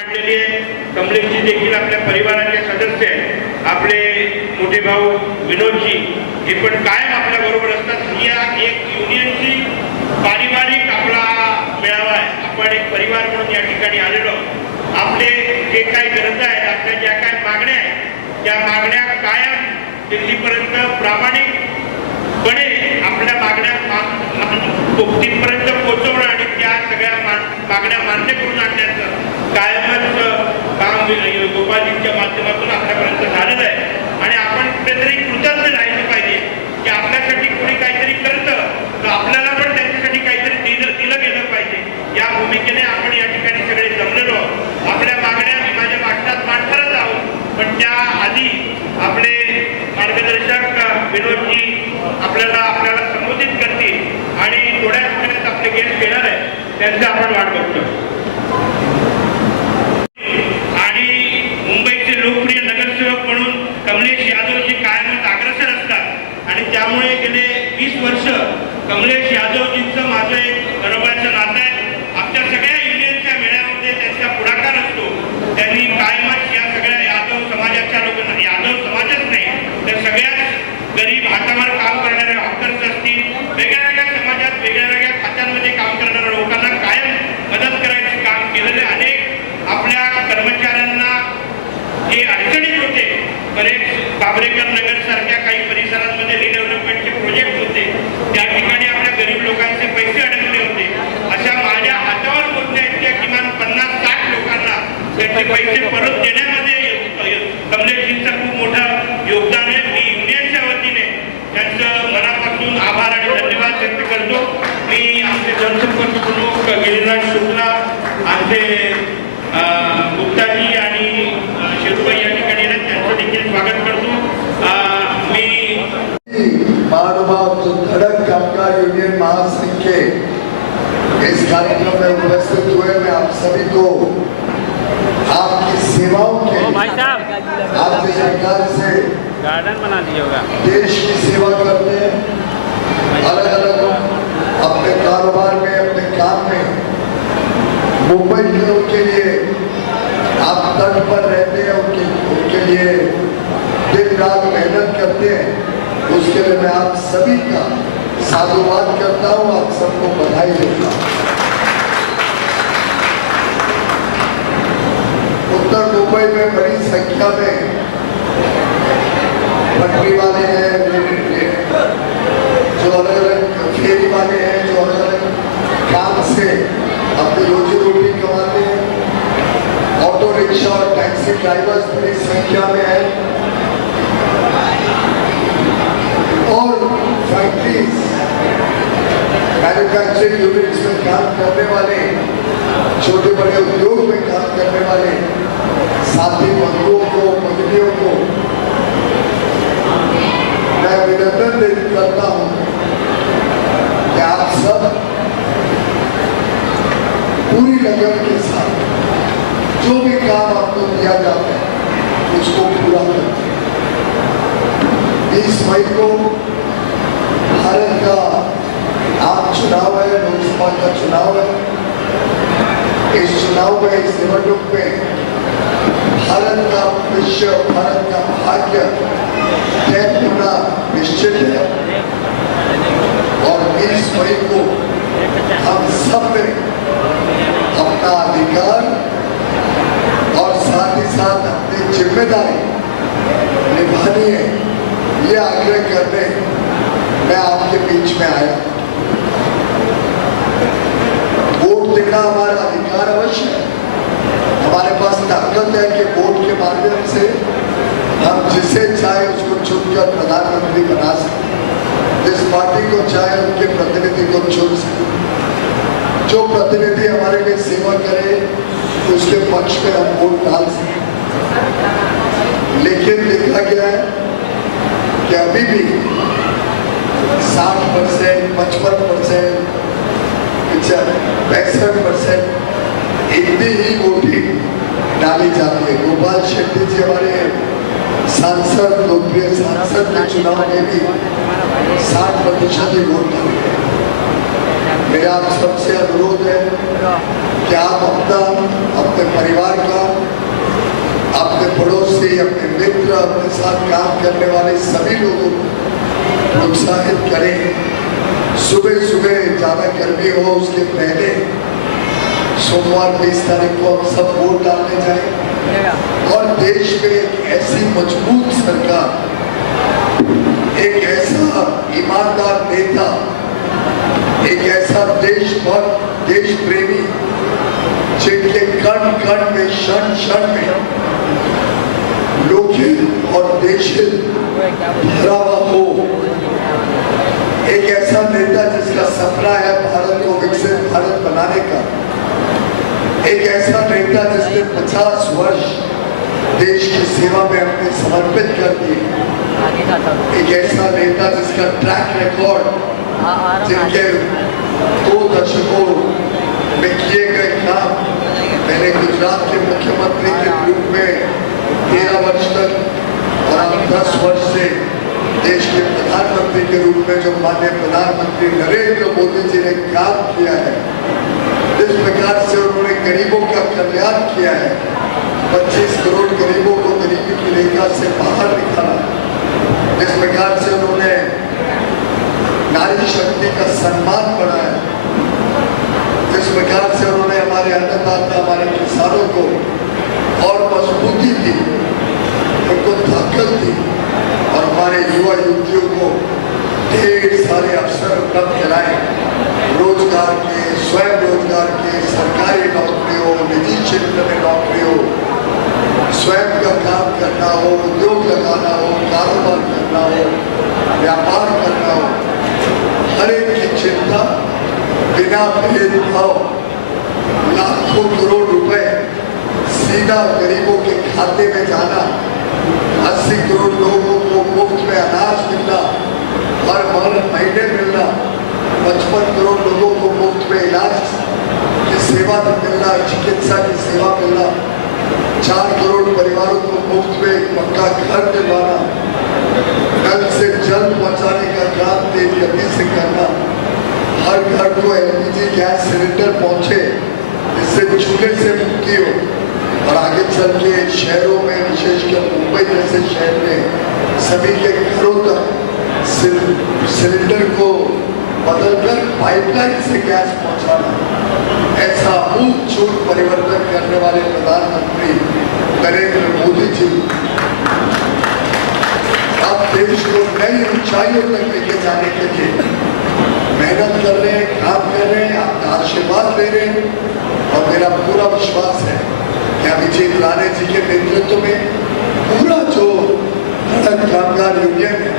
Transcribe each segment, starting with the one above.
मांडलेली आहे। कमलेशजी देखील आपल्या परिवाराचे सदस्य आहेत। आपले मोठे भाऊ विनोदजी हे पण कायम आपल्या बरोबर असतात। या एक युनियनची पारिवारिक आपला मेळावा आहे। आपण एक परिवार म्हणून या ठिकाणी आलेलो। आपले जे काही गरजा आहेत, आपल्या ज्या काही मागण्या आहेत, त्या मागण्या कायम दिल्लीपर्यंत प्रामाणिकपणे आपल्या मागण्या तिथपर्यंत पोहोचवणं आणि त्या सगळ्या मागण्या मान्य करून आणण्याचं कायमच काम गोपालजींच्या माध्यमातून आपल्यापर्यंत झालेलं आहे। आणि आपण कुठेतरी कृतज्ञ राहिलं पाहिजे की आपल्यासाठी कोणी काहीतरी करतं तर आपल्याला पण त्यांच्यासाठी काहीतरी दिलं गेलं पाहिजे। या भूमिकेने आपण या ठिकाणी सगळे जमलेलो। आपल्या मागण्या मी माझ्या वाटतात मांडणारच आहोत, पण त्या आधी आपले मार्गदर्शक विनोदजी आपल्याला संबोधित करतील आणि थोड्याच वेळात आपले गेस्ट येणार आहे, त्यांचं आपण वाट बघतो। आणि मुंबईचे लोकप्रिय नगरसेवक म्हणून कमलेश यादवजी कायमच अग्रेसर असतात आणि त्यामुळे गेले 20 वर्ष कमलेश यादवजींचं माझं एक घरोबाचं नातं आहे। आमच्या सगळ्या युनियनच्या मेळ्यामध्ये त्यांचा पुढाकार असतो। त्यांनी कायमच या सगळ्या यादव समाजाच्या लोकांना, यादव समाजच नाही तर सगळ्याच गरीब हातावर काम करणारे हॉकर्स असतील, वेगळ्या समाजात वेगळ्या खात्यांमध्ये काम करणाऱ्या लोकांना कायम मदत करायचं काम केलेले। अनेक आपल्या कर्मचाऱ्यांना जे अडचणीत होते, बरेच बाबरेकर नगर सारख्या काही परिसरांमध्ये रिडेव्हलपमेंटचे प्रोजेक्ट होते, त्या ठिकाणी आपल्या गरीब लोकांचे पैसे अडकले होते। अशा माझ्या हातावर बोलण्या इतक्या किमान 50-60 लोकांना त्यांचे पैसे परत देण्यामध्ये कमलेशजींचं खूप मोठं योगदान आहे। मी युनियनच्या वतीने त्यांचं मनापासून आभार आणि धन्यवाद व्यक्त करतो। मी आमचे जनसंपर्क प्रमुख गिरीराज शुक्ला, आमचे गुप्ताजी आणि शेरुबाई या ठिकाणी त्यांचं देखील स्वागत करतो। मी महानुभाव धड़क कामगार यूनियन महासंघ के इस कार्यक्रम में उपस्थित हुए मैं आप सभी को आपकी सेवाओं के आपकी सरकार से गार्डन बना दिया होगा, देश की सेवा करते हैं, अलग अलग अपने कारोबार में अपने काम में मुंबई के लिए आप तट पर रहते हैं, उनके लिए दिन रात मेहनत करते हैं। उसके लिए मैं आप सभी का साधुवाद करता हूँ, आप सबको बधाई देता हूँ। उत्तर मुंबई में बड़ी संख्या में पटरी वाले हैं, जो अलग अलग फेरी वाले हैं, जो अलग अलग काम से अपनी रोजी रोटी कमाते हैं। ऑटो रिक्शा और टैक्सी ड्राइवर्स बड़ी संख्या में है और फैक्ट्रीज मैन्युफैक्चरिंग यूनिट्स में काम करने वाले, छोटे बड़े उद्योग में काम करने वाले साथी बंधुओं को, मंत्रियों को मैं अभिनंदन करता हूं कि आप सब पूरी लगन के साथ जो भी काम आपको दिया जाता है उसको पूरा करते हैं। 20 मई को भारत का आम चुनाव है, लोकसभा का चुनाव है। इस चुनाव में, इस निवडणूक में भारत का भविष्य, भारत का भाग्य तय होना निश्चित है और 20 मई को हम सब ने अपना अधिकार और साथ ही साथ अपनी जिम्मेदारी निभानी है, ये आग्रह करने मैं आपके बीच में आया। वोट देना हमारा अधिकार अवश्य है। हमारे पास ताकत है कि वोट के माध्यम से हम जिसे चाहे उसको चुनकर प्रधानमंत्री बना सकते, जिस पार्टी को चाहे उनके प्रतिनिधि को चुन सकते। जो प्रतिनिधि हमारे लिए सेवा करे उसके पक्ष में हम वोट डाल सकते। लेकिन देखा गया है कि अभी भी 60%, 55%, 65% इतनी ही वोटिंग डाली जाती है। गोपाल शेट्टी जी हमारे सांसद, लोकप्रिय सांसद के चुनाव में भी 60% ही वोट डाले। मेरा आप सबसे अनुरोध है कि आप अपना अपने परिवार का, अपने पड़ोसी, अपने मित्र, अपने साथ काम करने वाले सभी लोगों को प्रोत्साहित करें। सुबह सुबह ज़्यादा गर्मी हो उसके पहले सोमवार 20 तारीख को हम सब वोट डालने जाएं और देश में एक ऐसी मजबूत सरकार, एक ऐसा ईमानदार नेता, एक ऐसा देशभक्त, देश प्रेमी जिनके कण कण में, क्षण क्षण में लोकहित और देशहित भरा हुआ हो, एक ऐसा नेता जिसका सपना है भारत को विकसित भारत बनाने का, एक ऐसा नेता जिसने 50 वर्ष देश की सेवा में अपने समर्पित कर दिए, एक ऐसा नेता जिसका ट्रैक रिकॉर्ड, जिनके 2 दशकों में किए गए काम, मैंने गुजरात के मुख्यमंत्री के रूप में 13 वर्ष तक और अब 10 वर्ष से देश के प्रधानमंत्री के रूप में जो माननीय प्रधानमंत्री नरेंद्र मोदी जी ने काम किया है, जिस प्रकार से उन्होंने गरीबों का कल्याण किया है, 25 करोड़ गरीबों को गरीबी की रेखा से बाहर निकाला, जिस प्रकार से उन्होंने नारी शक्ति का सम्मान बढ़ाया, जिस प्रकार से उन्होंने हमारे अन्नदाता, हमारे किसानों को और मजबूती दी, उनको ताकत दी और हमारे युवा युवतियों को ढेर सारे अवसर उपलब्ध कराए, रोजगार के, स्वयं रोजगार के, सरकारी नौकरी हो, निजी क्षेत्र में नौकरी हो, स्वयं का काम करना हो, उद्योग लगाना हो, कारोबार करना हो, व्यापार करना हो, हर एक की चिंता बिना भेदभाव लाखों करोड़ रुपए सीधा गरीबों के खाते में जाना, 80 करोड़ लोगों को मुफ्त में अनाज मिलना, हर महीने मिलना, 55 करोड़ लोगों को मुफ्त में इलाज की सेवा मिलना, चिकित्सा की सेवा मिलना, 4 करोड़ परिवारों को मुफ्त में एक पक्का घर दिलवाना, नल से जल पहुंचाने का काम तेज गति से करना, हर घर को एलपीजी गैस सिलेंडर पहुंचे जिससे चूल्हे से मुक्ति हो और आगे चल के शहरों में, विशेषकर मुंबई जैसे शहर में सभी के घरों तक सिलेंडर को बदलकर पाइपलाइन से गैस पहुंचाना, ऐसा अमूलचूल परिवर्तन करने वाले प्रधानमंत्री नरेंद्र मोदी जी अब देश को नई ऊंचाइयों तक लेके जाने के लिए मेहनत कर रहे हैं, काम कर रहे हैं, आपका आशीर्वाद दे रहे हैं और मेरा पूरा विश्वास है कि अभिजीत राणे जी के नेतृत्व में पूरा जो सड़क कामगार यूनियन है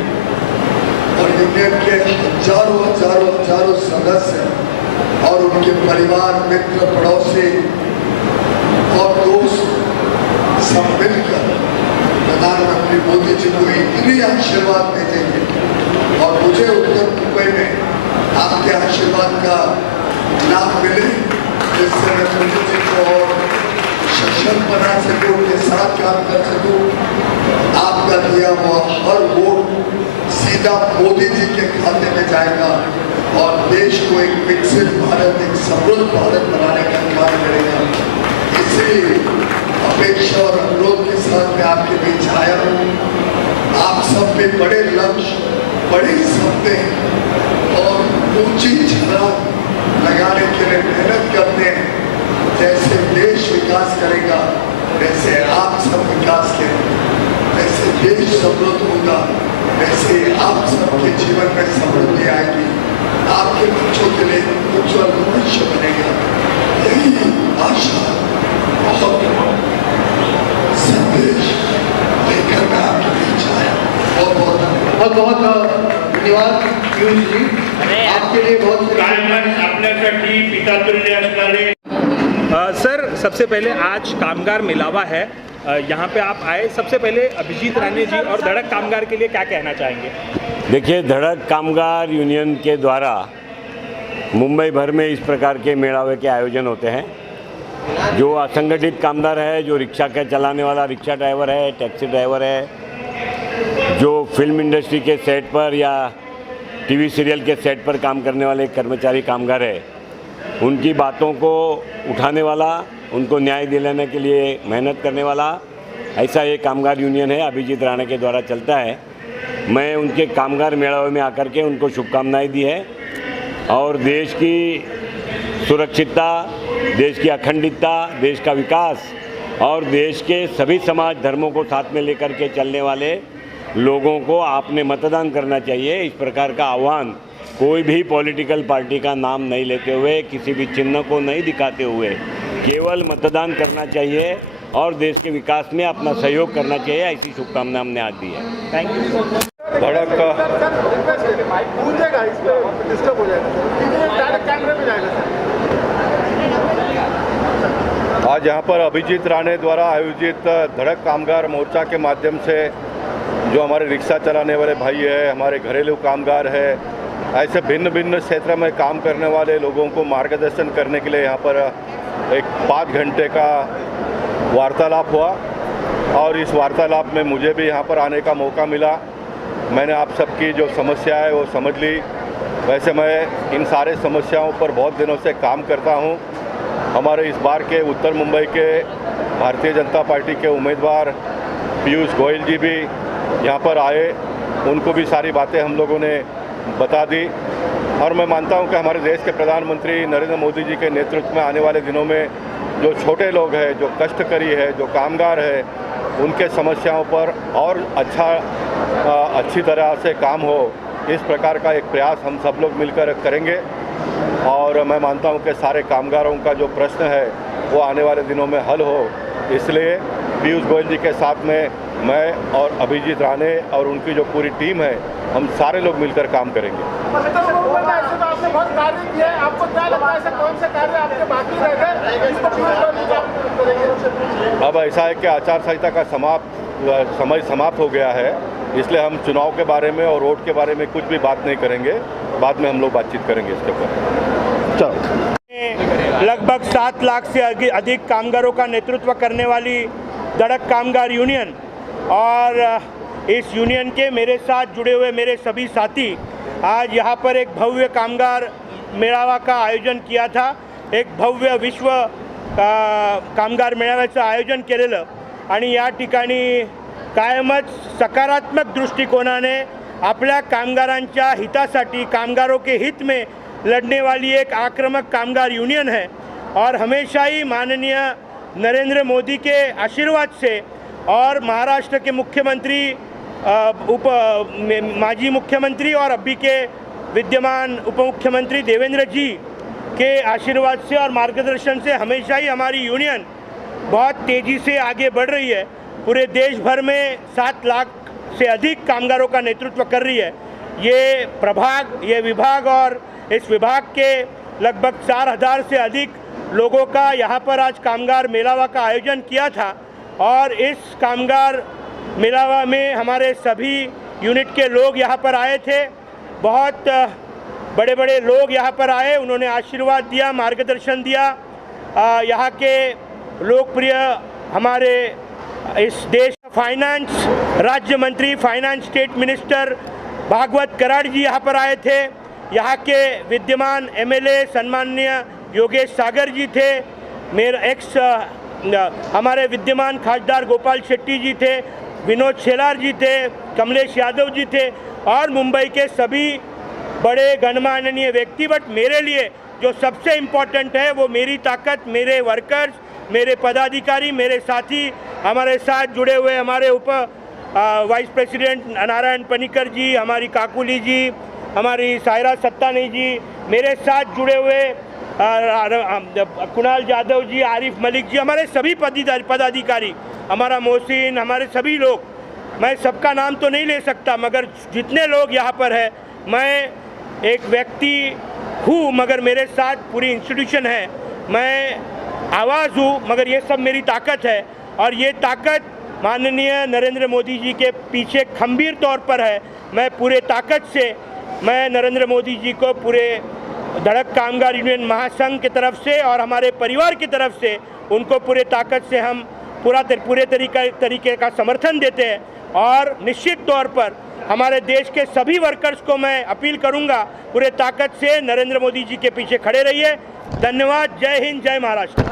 और यूनियन के हजारों सदस्य और उनके परिवार, मित्र, पड़ोसी और दोस्त सब मिलकर प्रधानमंत्री मोदी जी को इतनी आशीर्वाद भेजेंगे और मुझे उत्तर मुंबई में आपके आशीर्वाद का लाभ मिले, जिससे मैं मोदी जी को और सशक्त बना सकूं, उनके साथ काम कर सकूं। आपका दिया हुआ हर वोट सीधा मोदी जी के खाते में जाएगा और देश को एक विकसित भारत, एक समृद्ध भारत बनाने का काम करेगा। इसी अपेक्षा और अनुरोध के साथ मैं आपके बीच आया हूँ। आप सब में बड़े लक्ष्य, बड़े सपने और ऊंची छलांग लगाने के लिए मेहनत करते हैं। जैसे देश विकास करेगा वैसे आप सब विकास करेंगे, वैसे देश समृद्ध होगा, वैसे आप सबके जीवन में समृद्धि आएगी, आपके बच्चों के लिए उज्जवल भविष्य बनेगा। यही आशा और संदेश लेकर मैं आपके बीच आया। बहुत धन्यवाद पीयूष जी, आपके लिए बहुत कायमच आपल्यासाठी पितातुल्य असणारे सर, सबसे पहले आज कामगार मिलावा है, यहाँ पे आप आए, सबसे पहले अभिजीत राणे जी और धड़क कामगार के लिए क्या कहना चाहेंगे? देखिए, धड़क कामगार यूनियन के द्वारा मुंबई भर में इस प्रकार के मेलावे के आयोजन होते हैं। जो असंगठित कामगार है, जो रिक्शा का चलाने वाला रिक्शा ड्राइवर है, टैक्सी ड्राइवर है, जो फिल्म इंडस्ट्री के सेट पर या टीवी सीरियल के सेट पर काम करने वाले कर्मचारी कामगार है, उनकी बातों को उठाने वाला उनको न्याय दिलाने के लिए मेहनत करने वाला ऐसा एक कामगार यूनियन है, अभिजीत राणे के द्वारा चलता है। मैं उनके कामगार मेड़ावे में आकर के उनको शुभकामनाएं दी है और देश की सुरक्षितता, देश की अखंडितता, देश का विकास और देश के सभी समाज धर्मों को साथ में लेकर के चलने वाले लोगों को आपने मतदान करना चाहिए, इस प्रकार का आह्वान कोई भी पॉलिटिकल पार्टी का नाम नहीं लेते हुए, किसी भी चिन्ह को नहीं दिखाते हुए केवल मतदान करना चाहिए और देश के विकास में अपना सहयोग करना चाहिए, ऐसी शुभकामना हमने आज दी है। Thank you. धड़क पूछेगा, इस पे डिस्टर्ब हो जाएगा, डायरेक्ट कैमरे में जाएगा सर। आज यहाँ पर अभिजीत राणे द्वारा आयोजित धड़क कामगार मोर्चा के माध्यम से जो हमारे रिक्शा चलाने वाले भाई है, हमारे घरेलू कामगार है, ऐसे भिन्न भिन्न क्षेत्र में काम करने वाले लोगों को मार्गदर्शन करने के लिए यहाँ पर एक 5 घंटे का वार्तालाप हुआ और इस वार्तालाप में मुझे भी यहाँ पर आने का मौका मिला। मैंने आप सबकी जो समस्या है वो समझ ली। वैसे मैं इन सारे समस्याओं पर बहुत दिनों से काम करता हूँ। हमारे इस बार के उत्तर मुंबई के भारतीय जनता पार्टी के उम्मीदवार पीयूष गोयल जी भी यहाँ पर आए, उनको भी सारी बातें हम लोगों ने बता दी और मैं मानता हूँ कि हमारे देश के प्रधानमंत्री नरेंद्र मोदी जी के नेतृत्व में आने वाले दिनों में जो छोटे लोग हैं, जो कष्टकरी है, जो कामगार है, उनके समस्याओं पर और अच्छी तरह से काम हो, इस प्रकार का एक प्रयास हम सब लोग मिलकर करेंगे। और मैं मानता हूं कि सारे कामगारों का जो प्रश्न है वो आने वाले दिनों में हल हो, इसलिए पीयूष गोयल जी के साथ में मैं और अभिजीत राणे और उनकी जो पूरी टीम है, हम सारे लोग मिलकर काम करेंगे। आपने बहुत कार्य किया है, आपको क्या लगता है ऐसे कौन से कार्य आपके बाकी रह गए जिसको पीयूष गोयल जी करेंगे? अब ऐसा है कि आचार संहिता का समय समाप्त हो गया है, इसलिए हम चुनाव के बारे में और वोट के बारे में कुछ भी बात नहीं करेंगे। बाद में हम लोग बातचीत करेंगे इसके ऊपर। लगभग 7 लाख से अधिक कामगारों का नेतृत्व करने वाली धड़क कामगार यूनियन और इस यूनियन के मेरे साथ जुड़े हुए मेरे सभी साथी आज यहाँ पर एक भव्य कामगार मेळावा का आयोजन किया था। एक भव्य विश्व कामगार मेळाव्याचं आयोजन केलेलं आणि या ठिकाणी कायमच सकारात्मक दृष्टिकोनाने आपल्या कामगारांच्या हितासाठी, कामगारों के हित में लड़ने वाली एक आक्रामक कामगार यूनियन है और हमेशा ही माननीय नरेंद्र मोदी के आशीर्वाद से और महाराष्ट्र के मुख्यमंत्री, माजी मुख्यमंत्री और अभी के विद्यमान उप मुख्यमंत्री देवेंद्र जी के आशीर्वाद से और मार्गदर्शन से हमेशा ही हमारी यूनियन बहुत तेज़ी से आगे बढ़ रही है। पूरे देश भर में 7 लाख से अधिक कामगारों का नेतृत्व कर रही है। ये प्रभाग, ये विभाग और इस विभाग के लगभग 4000 से अधिक लोगों का यहाँ पर आज कामगार मेलावा का आयोजन किया था और इस कामगार मेलावा में हमारे सभी यूनिट के लोग यहाँ पर आए थे। बहुत बड़े बड़े लोग यहाँ पर आए, उन्होंने आशीर्वाद दिया, मार्गदर्शन दिया। यहाँ के लोकप्रिय हमारे इस देश फाइनेंस राज्य मंत्री, finance state minister Bhagwat Karad ji यहाँ पर आए थे। यहाँ के विद्यमान एमएलए सम्माननीय योगेश सागर जी थे। मेरे हमारे विद्यमान खासदार गोपाल शेट्टी जी थे, विनोद शेलार जी थे, कमलेश यादव जी थे और मुंबई के सभी बड़े गणमान्य व्यक्ति। बट मेरे लिए जो सबसे इम्पोर्टेंट है वो मेरी ताकत, मेरे वर्कर्स, मेरे पदाधिकारी, मेरे साथी, हमारे साथ जुड़े हुए हमारे वाइस प्रेसिडेंट नारायण पनिकर जी, हमारी काकुली जी, हमारी सायरा सत्तानी जी, मेरे साथ जुड़े हुए कुणाल यादव जी, आरिफ मलिक जी, हमारे सभी पदाधिकारी, हमारा मोहसिन, हमारे सभी लोग, मैं सबका नाम तो नहीं ले सकता मगर जितने लोग यहाँ पर है, मैं एक व्यक्ति हूँ मगर मेरे साथ पूरी इंस्टीट्यूशन है। मैं आवाज़ हूँ मगर ये सब मेरी ताकत है और ये ताकत माननीय नरेंद्र मोदी जी के पीछे खंभीर तौर पर है। मैं पूरे ताकत से मैं नरेंद्र मोदी जी को पूरे धड़क कामगार यूनियन महासंघ की तरफ से और हमारे परिवार की तरफ से उनको पूरे ताकत से हम पूरे तरीके का समर्थन देते हैं और निश्चित तौर पर हमारे देश के सभी वर्कर्स को मैं अपील करूंगा पूरे ताकत से नरेंद्र मोदी जी के पीछे खड़े रहिए। धन्यवाद। जय हिंद, जय महाराष्ट्र।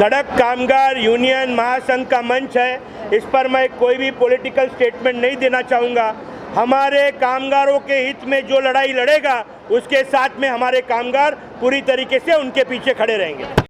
धड़क कामगार यूनियन महासंघ का मंच है, इस पर मैं कोई भी पॉलिटिकल स्टेटमेंट नहीं देना चाहूँगा। हमारे कामगारों के हित में जो लड़ाई लड़ेगा उसके साथ में हमारे कामगार पूरी तरीके से उनके पीछे खड़े रहेंगे।